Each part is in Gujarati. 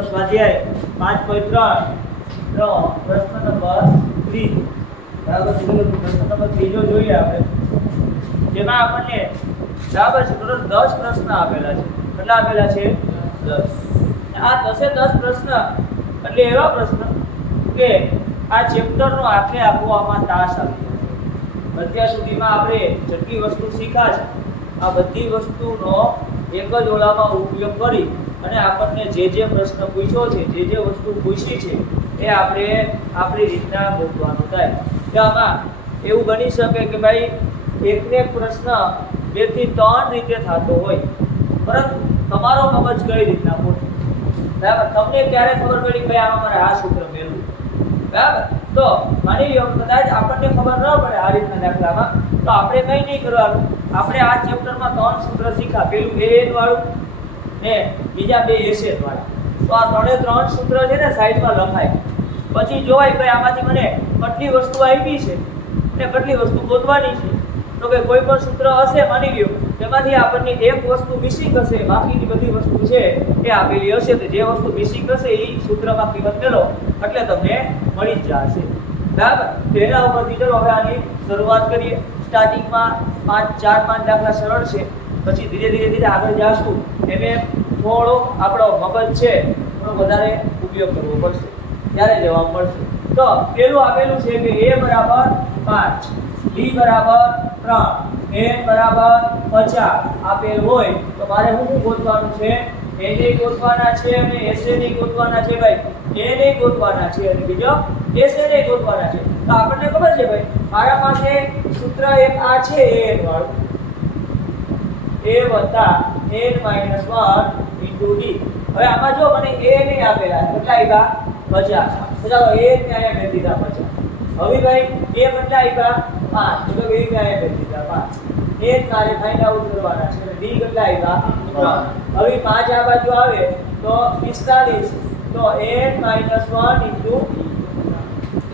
તો સ્વાધ્યાય 5.3 નો પ્રશ્ન નંબર 3 બરાબર છે. પ્રશ્ન નંબર 3 જોઈએ આપણે, જેમાં આપણને બરાબર છે ટોટલ 10 પ્રશ્ન આપેલા છે. કેટલા આપેલા છે? 10. આ 10 પ્રશ્ન એટલે એવા પ્રશ્ન કે આ ચેપ્ટરનો આખે આખો આમાં તાસ આવી જાય. અત્યાર સુધીમાં આપણે જેટલી વસ્તુ શીખ્યા છે આ બધી વસ્તુનો એક જ ઓલામાં ઉપયોગ કરી અને આપણને જે પ્રશ્ન પૂછ્યો છે, જે વસ્તુ પૂછી છે એ આપણે આપણી રીતના ગોતવાનું થાય. કે આમાં એવું બની શકે કે ભાઈ એકને એક પ્રશ્ન 2 થી 3 રીતે થતો હોય, પરંતુ તમારો મગજ કઈ રીતના પૂછે, બરાબર? તમને ક્યારે ખબર પડી કે આમાં મારે આ સૂત્ર મેળવવું, બરાબર? તો માની લો કદાચ આપણને ખબર ન પડે આ રીતના દાખલામાં, તો આપણે કંઈ નહીં કરવાનું. આપણે આ ચેપ્ટરમાં 3 સૂત્ર શીખ્યા, પેલું an વાળું ને બીજા 2 sn વાળા. તો આ 3 સૂત્ર છે ને સાઈડમાં લખાય, પછી જોવાય કે આમાંથી મને કેટલી વસ્તુ આવી છે ને કેટલી વસ્તુ ગોતવાની છે. તો કે કોઈ પણ સૂત્ર હશે માની લ્યો તેમાંથી આપણને એક વસ્તુ મિસિંગ હશે, બાકીની બધી વસ્તુ છે એ આપેલી હશે. તો જે વસ્તુ મિસિંગ હશે એ સૂત્રમાં કિંમત મેળવો એટલે તમને મળી જ જશે, બરાબર? તેના ઉપરથી ચલો હવે આની શરૂઆત કરીએ. સ્ટાર્ટિંગમાં 4-5 દાખલા સરળ છે, પછી ધીરે ધીરે આગળ જાશું એમ થોડો આપણો મગજ છે થોડો વધારે ઉપયોગ કરવો પડશે, ત્યારે જવાબ મળશે. તો પેલું આપેલું છે કે a બરાબર 5, b બરાબર 3, n બરાબર 50 આપેલ હોય તો મારે શું ગોતવાનું છે? a ને ગોતવાના છે અને s ને ગોતવાના છે. ભાઈ a ને ગોતવાના છે અને બીજો s ને ગોતવાના છે. તો આપણને ખબર છે ભાઈ મારા પાસે સૂત્ર એક આ છે an વાળું, a વત્તા n માઈનસ 1 ઇન્ટુ d. હવે આમાં જો મને a ને આપેલા કેટલા આવ્યા? 50. તો ચાલો a ને અહીંયા મેં દીધા 50. હવે ભાઈ a કેટલા આવ્યા? 5. તો બે ને અહીંયા મેં દીધા 5. a મારે ફાઇન્ડ આઉટ કરવાના છે અને d કેટલા આવ્યા? 3. હવે 5 આ બાજુ આવે તો 45. તો n માઈનસ 1 ઇન્ટુ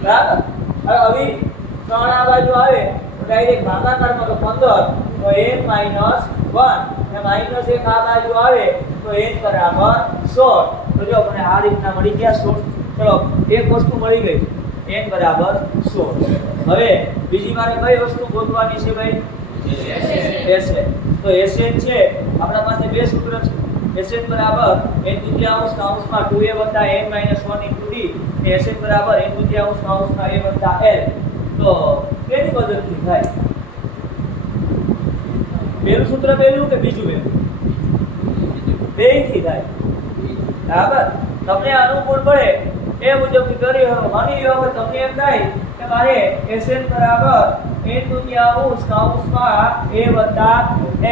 બરાબર. હવે 3 આ બાજુ આવે તો ડાયરેક્ટ ભાગાકારમાં તો 15. તો n માઈનસ 1 અને માઈનસ 1 આ બાજુ આવે તો n બરાબર 16. તો જો મને આ રીતના મળી ગયા 16. ચલો એક વસ્તુ મળી ગઈ, n બરાબર 16. હવે બીજી મારે કઈ વસ્તુ ગોતવાની છે ભાઈ? Sn. તો Sn છે આપણા પાસે બે સૂત્ર છે. Sn બરાબર n દુત્યાંશ કૌંસમાં 2a વત્તા n માઈનસ 1 ઇન્ટુ d અને Sn બરાબર n દુત્યાંશ કૌંસમાં a વત્તા l. તો કેની મદદથી થાય? પહેલું સૂત્ર પહેલું કે બીજું પહેલું? બેયથી થાય, બરાબર? તમને અનુકૂળ પડે એ મુજબથી કરી હવે માની લો હવે તમને એમ થાય કે મારે Sn બરાબર n દુત્યાંશ કૌંસમાં a વત્તા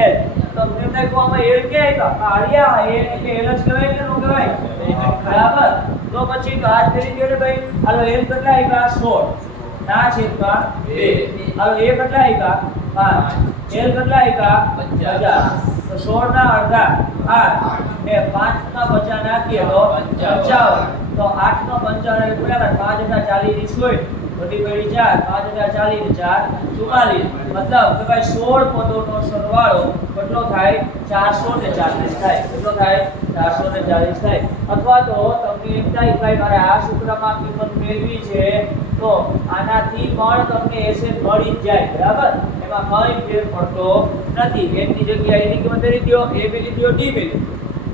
l. તો તમને થાય કે આમાં l કે આવ્યા? આર્યા a એટલે l જ કહેવાય કે નો કહેવાય? બરાબર. તો પછી તો આજ કરી દો ને ભાઈ. હાલો l કેટલા આવ્યા? 16 ના છેદમાં 2. હાલો a કેટલા આવ્યા? 5. l કેટલા આવ્યા? 50. તો 16 ના અડધા 8 ને 5 ના 50 નાખીએ તો 55. તો 8 નો 55 એટલે કેટલા? 5040 ની 16 બધી પડી 4 5040 4 44. મતલબ કે ભાઈ 16 પદોનો સરવાળો કેટલો થાય? 440 થાય. કેટલો થાય? 440 થાય. અથવા તો તમને એમ થાય કે ભાઈ મારે આ સૂત્રમાં કિંમત મેળવી છે તો આનાથી પણ તમને Sn મળી જ જાય, બરાબર? એમાં કંઈ ફેર પડતો નથી. n ની જગ્યાએ એની કિંમત મેળવી દો, a મેળવી દો, d મેળવી દો,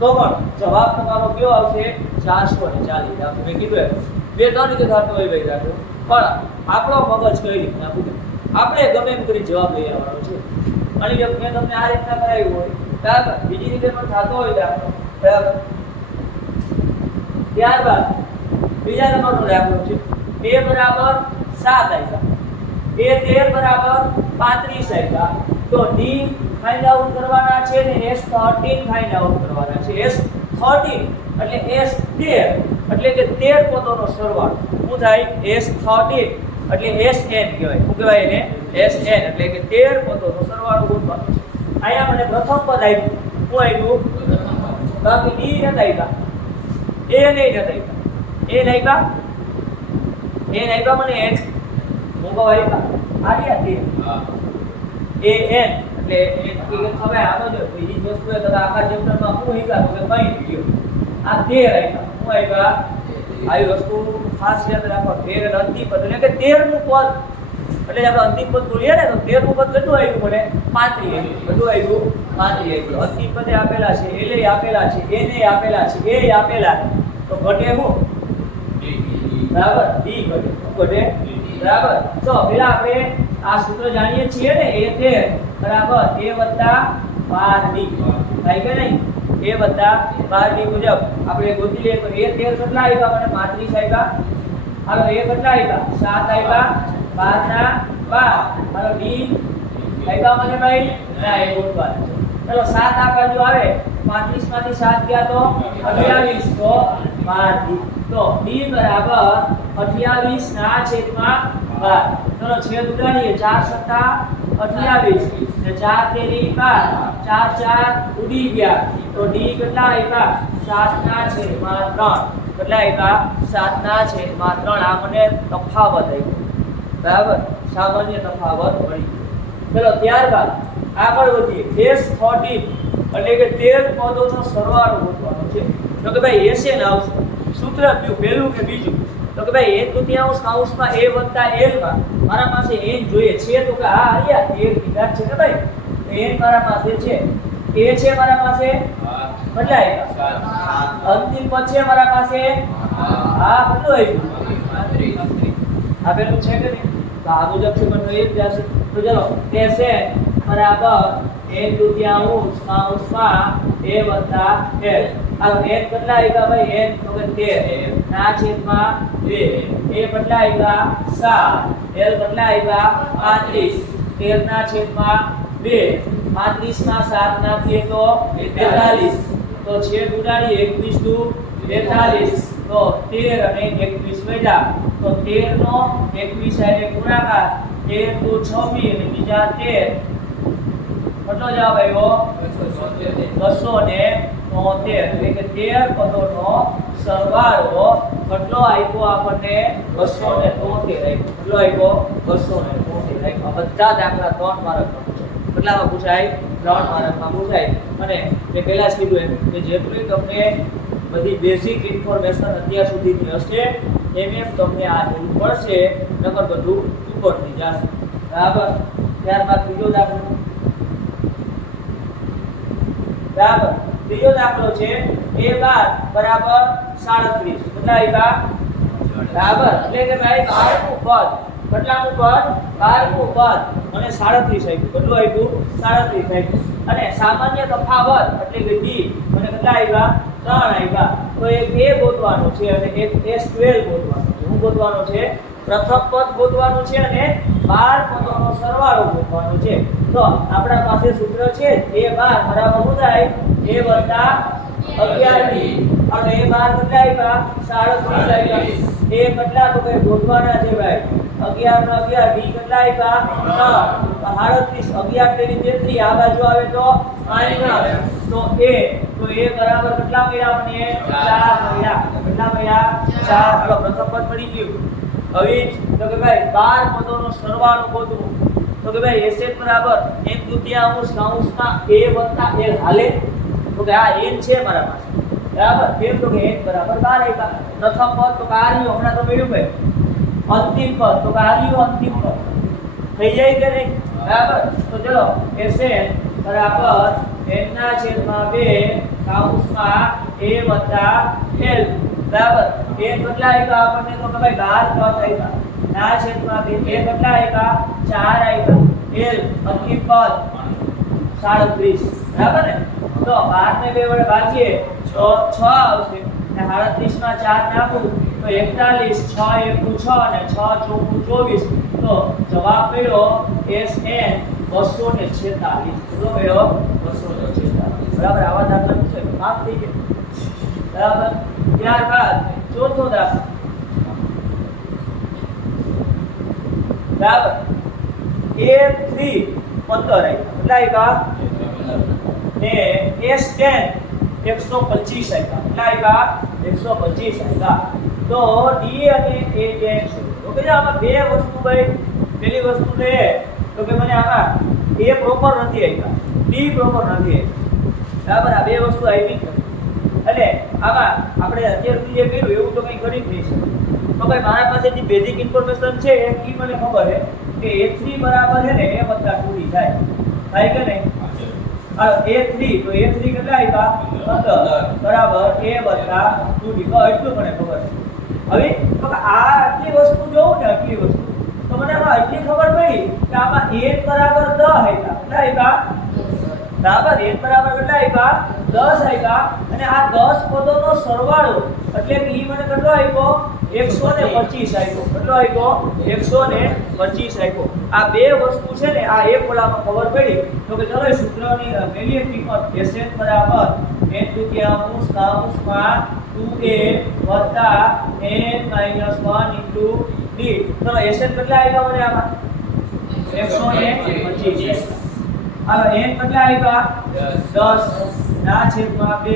તો પણ જવાબ તમારો કયો આવશે? 440 આવશે. મેં કીધું બે ત્રણ રીતે થતું હોય ભાઈ રાખો, પણ આપણો મગજ કઈ રીતના પૂછે આપણે ગમે એમ કરી જવાબ લઈ આવવાનો છે. માની લો મેં તમને આ રીતના કરાવ્યું હોય, બરાબર? બીજી રીતે પણ થતો હોય દાખલો, બરાબર? ત્યારબાદ બીજા નંબરનો દાખલો છે. a બરાબર 7 આવ્યા, a 13 બરાબર 35 આવ્યા. તો d ફાઇન્ડ આઉટ કરવાના છે ને s13 ફાઇન્ડ આઉટ કરવાના છે. s13 એટલે s13 એટલે કે 13 પદોનો સરવાળો. શું થાય? s13 એટલે sn કહેવાય. શું કહેવાય એને? sn એટલે કે 13 પદોનો સરવાળો ગોતવાનો છે. અહીંયા મને પ્રથમ પદ આવ્યું. શું આવ્યું? બાકી d નથી આવ્યા, a નહીં આવ્યા, a નહીં આવ્યા, મને n મોગો આવ્યા. આર્યા 13 an એટલે હવે આનો જો બીજી વસ્તુ એ તો આખા ચેપ્ટરમાં હું હિકા તો કે કઈ ગયો આ 13 આવ્યા. હું શું આવ્યા આવી વસ્તુ ખાસ યાદ રાખો 13 અને અંતિમ પદ એટલે કે 13 નું પદ એટલે આપણે અંતિમ પદ બોલીએ ને તો 13 નું પદ કેટલું આવ્યું મને 35 કેટલું આવ્યું 35 આવ્યું અંતિમ પદે આપેલા છે એલે આપેલા છે એને આપેલા છે એ આપેલા તો ઘટે શું બરાબર ડી ઘટે શું ઘટે બરાબર તો પેલા આપણે આ સૂત્ર જાણીએ છીએ ને એ 13 બરાબર a + 12d થાય કે નહીં a + 12d મુજબ આપણે ગોતી લઈએ તો a 13 કેટલા આવ્યા મને 35 આવ્યા હાલો a કેટલા આવ્યા 7 આવ્યા 12 ના 12 હાલો d આવ્યા મને ભાઈ ના એ ગોતવાનું ચલો 7 આ બાજુ આવે 35 માંથી 7 ગયા તો 28 તો 12d તો d બરાબર 28 ના છેદમાં 12 ચલો છેદ ઉડાડીએ 4 * 28 ને 4 તેરી 12 4 4 ઉડી ગયા તો d કેટલા આવ્યા 7 ના છેદમાં 3 કેટલા આવ્યા 7 ના છેદમાં 3 આ મને તફાવત આવ્યો બરાબર સામાન્ય તફાવત મળી ચલો ત્યારબાદ આગળ વધીએ s13 એટલે કે 13 પદોનો સરવાળો ગોતવાનો છે તો કે ભાઈ SN આવશે સૂત્ર કયું પહેલું કે બીજું તો કે ભાઈ 1/3 કૌંસમાં a + l માં મારા પાસે n જોઈએ છે તો કે આ આયા 13 કીધા છે ને ભાઈ n મારા પાસે છે a છે મારા પાસે કેટલા આવ્યા અંતિમ પદ છે મારા પાસે હા કેટલું આવ્યું આ પેલું છે કે નહીં તો આ મુજબ છે પણ એ જ જશે તો ચલો SN બરાબર 1/3 કૌંસમાં a + l આ n કેટલા આવ્યા ભાઈ n તો કે 13 ના છેદમાં 2 a કેટલા આવ્યા 7 l કેટલા આવ્યા 35 13 ના છેદમાં 2 35 ના 7 નાખીએ તો 42 તો છેદ ઉડાડીએ 21 દુ 42 તો 13 અને 21 વધ્યા તો 13 નો 21 સાથે ગુણાકાર 13 દુ 26 અને બીજા 13 કેટલો જવાબ આવ્યો 273 એટલે કે 13 પદોનો સરવાળો કેટલો આવ્યો આપણને 273 આવ્યો કેટલો આવ્યો 273 આવ્યો બધા દાખલા 3 માર્કના પૂછાય કેટલામાં પૂછાય 3 માર્કમાં પૂછાય અને જે પહેલા જ કીધું એમ કે જેટલી તમને બધી બેઝિક ઇન્ફોર્મેશન અત્યાર સુધીની હશે એમ તમને આ જરૂર પડશે નકર બધું ઉપરથી જશે બરાબર ત્યારબાદ બીજો દાખલો બરાબર ત્રીજો દાખલો છે a12 બરાબર 37 કેટલા આવ્યા બરાબર એટલે કે ભાઈ 12 નું પદ કેટલાનું પદ 12 નું પદ અને 37 આવ્યું કેટલું આવ્યું 37 આવ્યું અને સામાન્ય તફાવત એટલે કે d મને કેટલા આવ્યા 3 આવ્યા તો એક a ગોતવાનો છે અને એક s12 ગોતવાનો છે હું ગોતવાનો છે પ્રથમ પદ ગોતવાનું છે અને 12 પદોનો સરવાળો ગોતવાનો છે તો આપણા પાસે સૂત્ર છે a12 બરાબર શું થાય a + 11d અને a12 કેટલા આવ્યા 37 આવ્યા a કેટલા તો કે ગોતવાના છે ભાઈ 11 નો 11 d કેટલા આવ્યા 3 38 11 તેરી 33 આ બાજુ આવે તો માઈનસ તો a બરાબર કેટલા મળ્યા મને 4 મળ્યા કેટલા મળ્યા 4 હાલો પ્રથમ પદ મળી ગયું હવે તો કે ભાઈ 12 પદોનો સરવાળો ગોતવું તો કે ભાઈ SN બરાબર 1/3 કૌંસમાં a + l હાલે તો કે આ n છે મારા પાસે બરાબર કેમ તો કે n બરાબર 12 આવ્યા પ્રથમ પદ તો કાર્યો હમણાં તો મળ્યું ભાઈ અંતિમ પદ તો કાર્યો અંતિમ પદ થઈ જાય કે નહીં બરાબર તો ચલો SN બરાબર n ના છેદમાં 2 કૌંસમાં a + l બરાબર a કેટલા આવ્યા આપણને તો કે ભાઈ 12 પદ આવ્યા ના છેદમાં 2 a કેટલા આવ્યા 4 આવ્યા l અંતિમ પદ 37 બરાબર ને તો 12 ને 2 વડે ભાગીએ તો 6 આવશે અને 37 માં 4 નાખું તો 41 6 * 1 6 અને 6 * 4 24 તો જવાબ મળ્યો SN 246 કેટલો મળ્યો 246 બરાબર આવા દાખલા પૂછે તો માફ થઈ ગયો બરાબર ત્યારબાદ ચોથો દાખલો બરાબર a3 15 કેટલા આવ્યા ને s10 125 આવ્યા કેટલા આવ્યા 125 આવ્યા તો d અને a10 તો કે આમાં બે વસ્તુ ભાઈ પહેલી વસ્તુ તો એ તો કે મને આમાં a પ્રોપર નથી આવ્યા d પ્રોપર નથી આવ્યા બરાબર આ બે વસ્તુ આવી નથી એટલે આમાં આપણે અત્યાર સુધી જે કર્યું એવું તો કંઈ કરી જ નહીં શકે. તો ભાઈ મારા પાસે જે બેઝિક ઇન્ફોર્મેશન છે એ મને ખબર છે કે a3 બરાબર છે ને a વત્તા 2d થાય કે નહીં? a3 તો a3 કેટલા આપ્યા? 15 બરાબર a વત્તા 2d. તો એટલું મને ખબર છે. હવે તો આ આટલી વસ્તુ જોઉં ને આટલી વસ્તુ તો મને આમાં એટલી ખબર પડી કે આમાં 1 બરાબર 10 આપ્યા. કેટલા આપ્યા? બરાબર 1 બરાબર કેટલા આપ્યા? 10 આપ્યા. અને આ 10 પદોનો સરવાળો એટલે કે ઈ મને કેટલો આપ્યો? 125 આપ્યો. કેટલો આપ્યો? 125 આપ્યો. આ બે વસ્તુ છે ને આ એક ઓલામાં ખબર પડી તો કે ચલો સૂત્રની પહેલી કિંમત Sn બરાબર n દુત્યાંશ કાઉન્સમાં 2a વત્તા n માઈનસ 1 ઇન્ટુ d. ચલો Sn કેટલા આવ્યા મને આમાં? 125. હવે n કેટલા આવ્યા? 10 ના છેદમાં 2.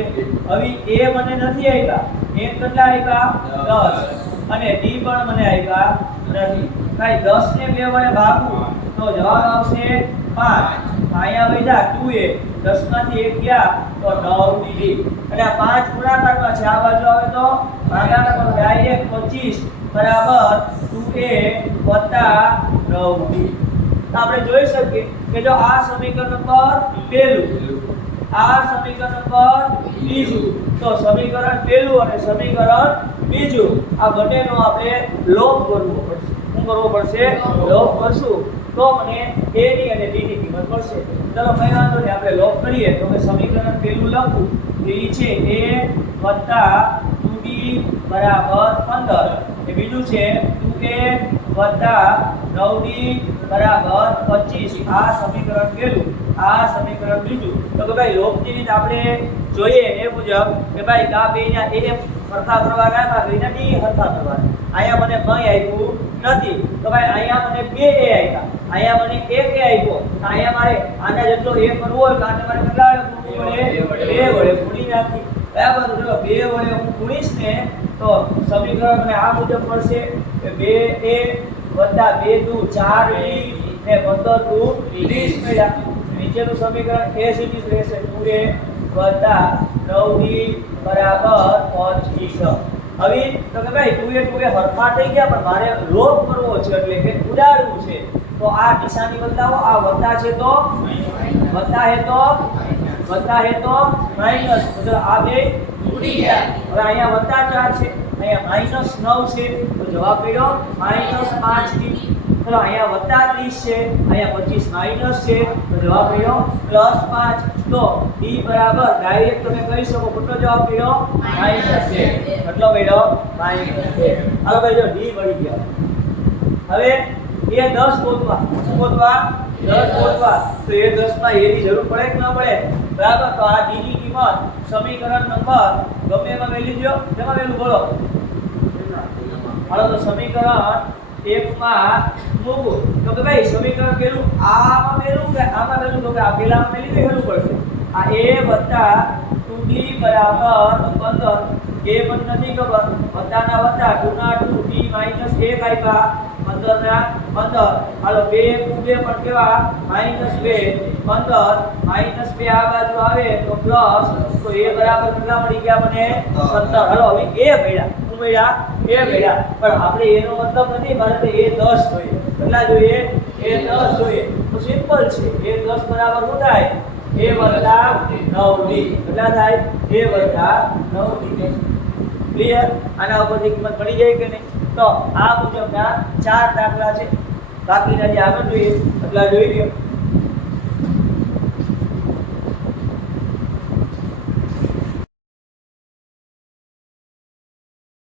હવે a મને નથી આવ્યા. n કેટલા આવ્યા? 10 અને d પણ મને આવ્યા નથી. કાઈ 10 ને 2 વડે ભાગું તો જવાબ આવશે 5. અહીંયા વધ્યા 2a 10 માંથી 1 ગયા તો 9d. અને આ 5 ગુણાકારમાં છે આ બાજુ આવે તો ભાગાકારમાં ડાયરેક્ટ 25 બરાબર 2a વત્તા 9d. આપણે જોઈ શકીએ કે જો આ સમીકરણ નંબર પહેલું આ સમીકરણ નંબર બીજું તો સમીકરણ પહેલું અને સમીકરણ બીજું આ બંનેનો આપણે લોપ કરવો પડશે. શું કરવો પડશે? લોપ કરશું તો મને a ની અને d ની કિંમત મળશે. ચલો કઈ વાંધો નહીં આપણે લોપ કરીએ તો કે સમીકરણ પહેલું લખું એ છે a 2d બરાબર 15 એ બીજું છે 2a 9d બરાબર 25. આ સમીકરણ પહેલું આ સમીકરણ બીજું. તો કે ભાઈ લોપની રીત આપણે જોઈએ એ મુજબ કે ભાઈ આ બેના a સરખા કરવાના આ બેના d સરખા કરવાના. અહીંયા મને કંઈ આપ્યું નથી તો ભાઈ અહીંયા મને 2a આપ્યા. અહીંયા મને 1a આપ્યો. અહીંયા મારે આના જેટલો a કરવો હોય તો આને મારે કેટલા વડે? 2 વડે ગુણી નાખી. બરાબર. તો ચલો 2 વડે હું ગુણીશ ને તો સમીકરણ મને આ મુજબ મળશે કે 2a વત્તા 2 દુ 4d ને 15 દુ 20 મળ્યા. નીચેનું સમીકરણ એ સીધી રહેશે 2a વત્તા 9d બરાબર 25. હવે તો કે ભાઈ 2a હરખા થઈ ગયા પણ મારે લોપ કરવો છે એટલે કે ઉડાડવું છે તો આ નિશાની બદલાવો. આ વત્તા છે તો વત્તા હે તો માઈનસ. તો આ બે ઉડી ગયા. હવે અહીંયા વત્તા 4 છે અહીંયા માઈનસ 9 છે તો જવાબ મળ્યો માઈનસ 5d. ચલો અહીંયા વત્તા 30 છે અહીંયા 25 માઈનસ છે તો જવાબ મળ્યો પ્લસ 5. તો d બરાબર ડાયરેક્ટ તમે કહી શકો કેટલો જવાબ મળ્યો? માઈનસ 2. કેટલો મળ્યો? માઈનસ 2. હાલો ભાઈ જો d મળી ગયા. હવે એ 10 ગોતવા. શું ગોતવા? 10 ગોતવા. તો એ 10 માં a ની જરૂર પડે કે ન પડે? બરાબર. તો આ d ની કિંમત સમીકરણ નંબર ગમે એમાં વેલ્યુ દો. જેમાં વેલ્યુ બોલો. હાલો તો સમીકરણ 1 માં મૂકું તો કે ભાઈ સમીકરણ પેલું આમાં મેલું કે આમાં મેલું તો કે આ પેલામાં મેલી તો હેલું પડશે. આ a 2d બરાબર 15 a પણ નથી ખબર વત્તાના વત્તા 2 ના 2 d માઈનસ 1 આપ્યા 15 ના 15. હાલો 2 પણ કેવા? માઈનસ 2 15 માઈનસ 2 આ બાજુ આવે તો પ્લસ તો a બરાબર કેટલા મળી ગયા મને? 17. હાલો હવે a મળ્યા. શું મળ્યા? a મળ્યા. પણ આપણે એનો મતલબ નથી મારે તો a 10 જોઈએ. કેટલા જોઈએ? a 10 જોઈએ. તો સિમ્પલ છે a 10 બરાબર શું થાય? a વત્તા 9d. કેટલા થાય? a વત્તા 9d. ક્લિયર? આના ઉપરથી કિંમત મળી જાય કે નહીં? તો આ મુજબના 4 દાખલા છે. બાકીના જે આગળ જોઈએ એટલા જોઈ લ્યો.